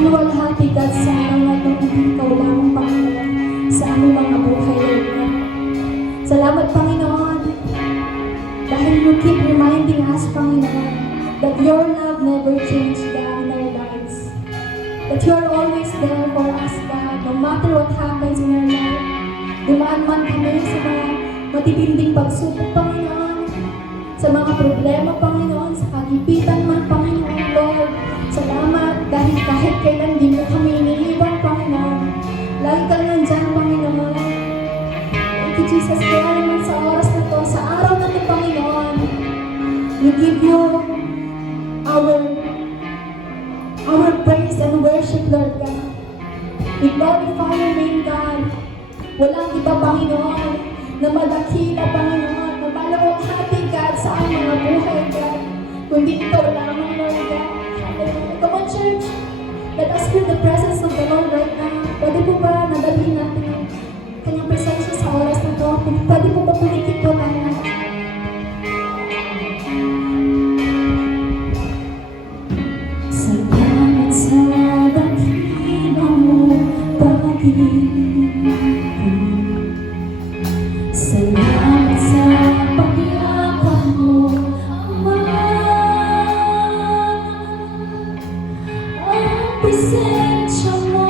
luwalhati ka sa mga tungkol ikaw lamang, Panginoon, sa aming mga buhay, Lord God. Salamat, Panginoon, dahil you keep reminding us, Panginoon, that your love never changed, God, in our lives. That you are always there for us, God, no matter what happens in our life. Dumaan man kami sa mga matitinding pagsubok, Panginoon, sa mga problema, Panginoon, sa kagipitan man, Panginoon, Lord. Salamat dahil kahit kailan di mo kami iniiwan, Panginoon. Lagi ka nandyan, Panginoon. Thank you, Jesus. Kaya naman sa oras na to, sa araw na to, Panginoon, we give you our praise and worship, Lord God. We glorify your name, God. Walang iba, Panginoon, na madakila, Panginoon, na malawalhati, God, sa aming mga buhay, God. Kundi ikaw lamang, Lord God. Hallelujah. Come on, church. Let us feel the presence of the Lord right now. Pwede po ba nadalhin natin ang kanyang presensya sa oras na to? Pwede po ba pulikit po tayo na? Salamat sa dakila mo, pag-ibig. Salamat sa pagyakap mo, Ama. Ang presensya mo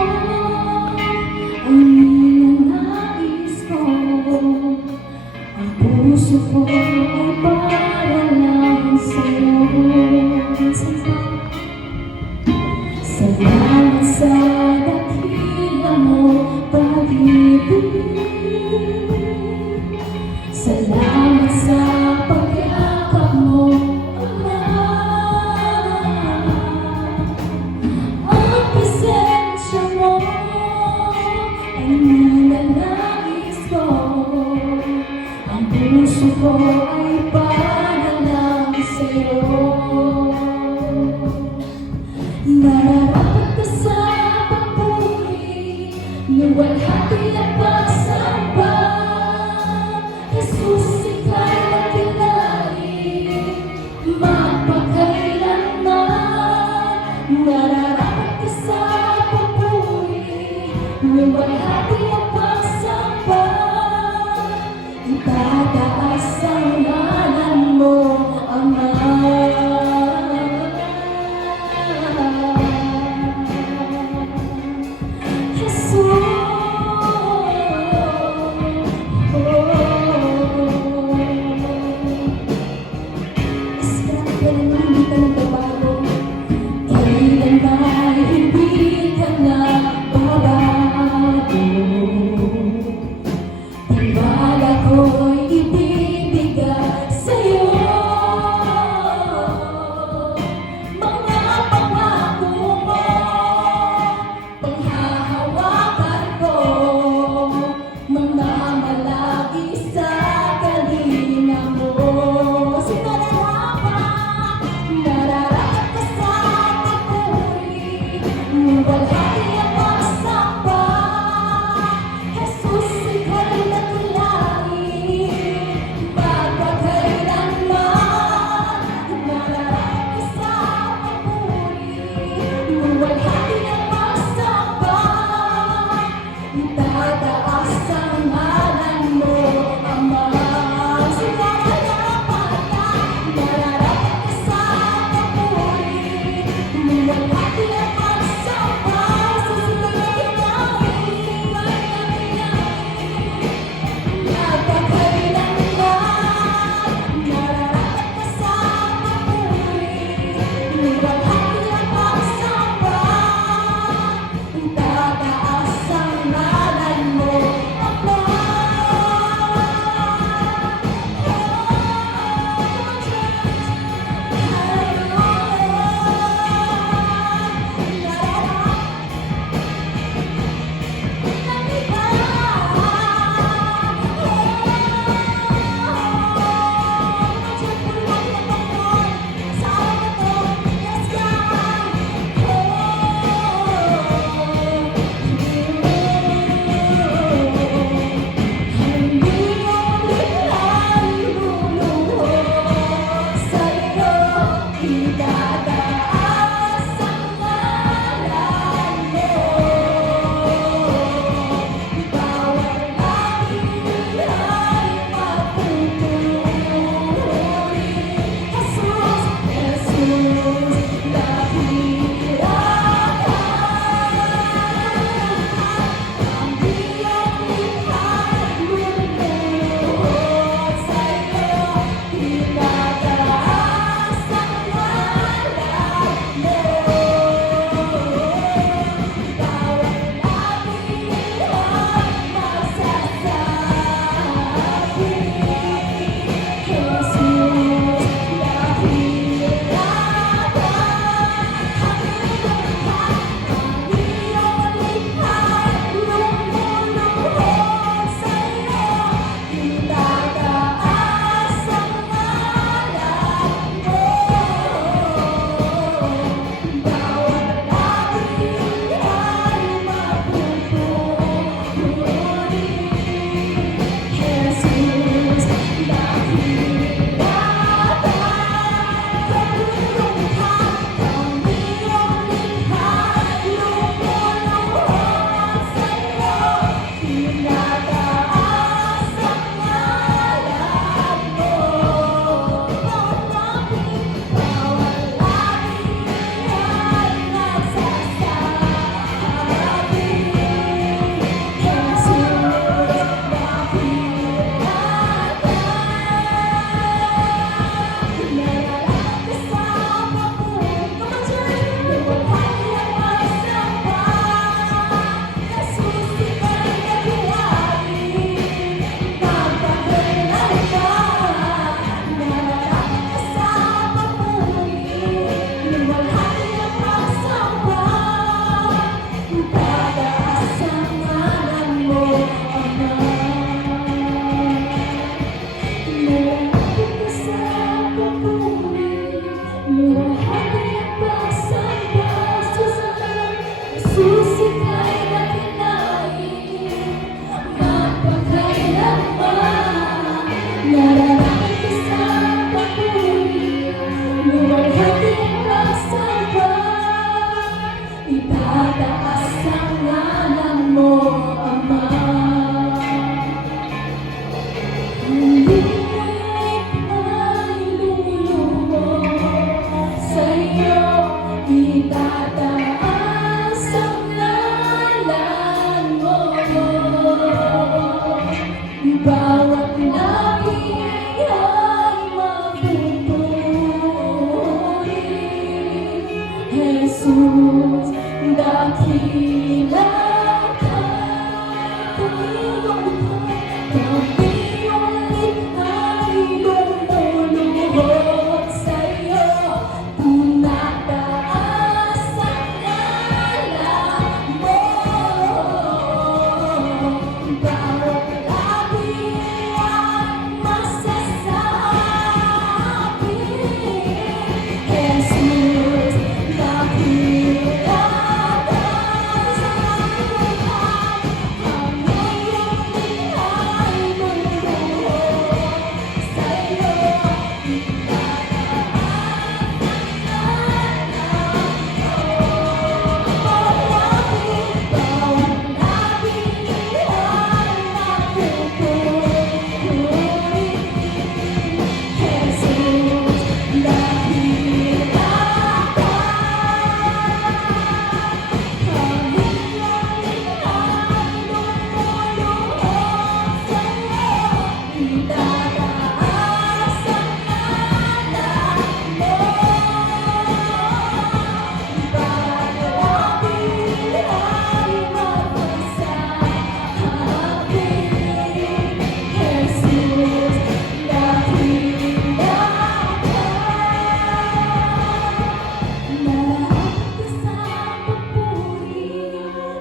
ang ninanais ko. Ang puso ko ay para lang sa'yo. Salamat sa dakila mo, pag-ibig. Salamat sa pagyakap mo, Ama. Ang presensya mo ay ninanais ko. Ang puso ko ay para lang sa'yo. Nararapat ka sa pagpuri, luwalhati at pagsamba. Jesus, ika'y nakilain, magpakailanman. Nararapat ka sa pagpuri, luwalhati at pagsamba. Itataas ang ngalan mo, Ama. Jesus,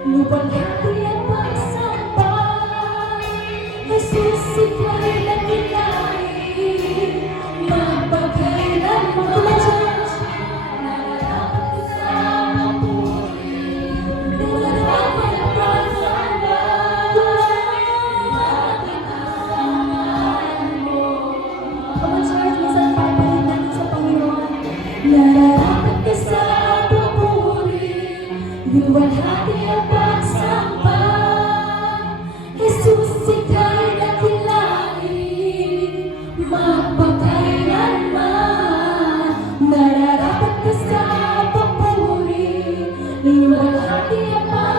luwalhati at pagsamba. Jesus, ika'y dakilain, mapagkailanman. Nararapat ka sa papuri, luwalhati at pagsamba. Come on, church, minsan papalit natin sa Panginoon. Nararapat ka sa papuri, luwalhati at pagsamba. Jesus, ika'y dakilain, mapagkailanman. Nararapat ka sa papuri, luwalhati at pagsamba.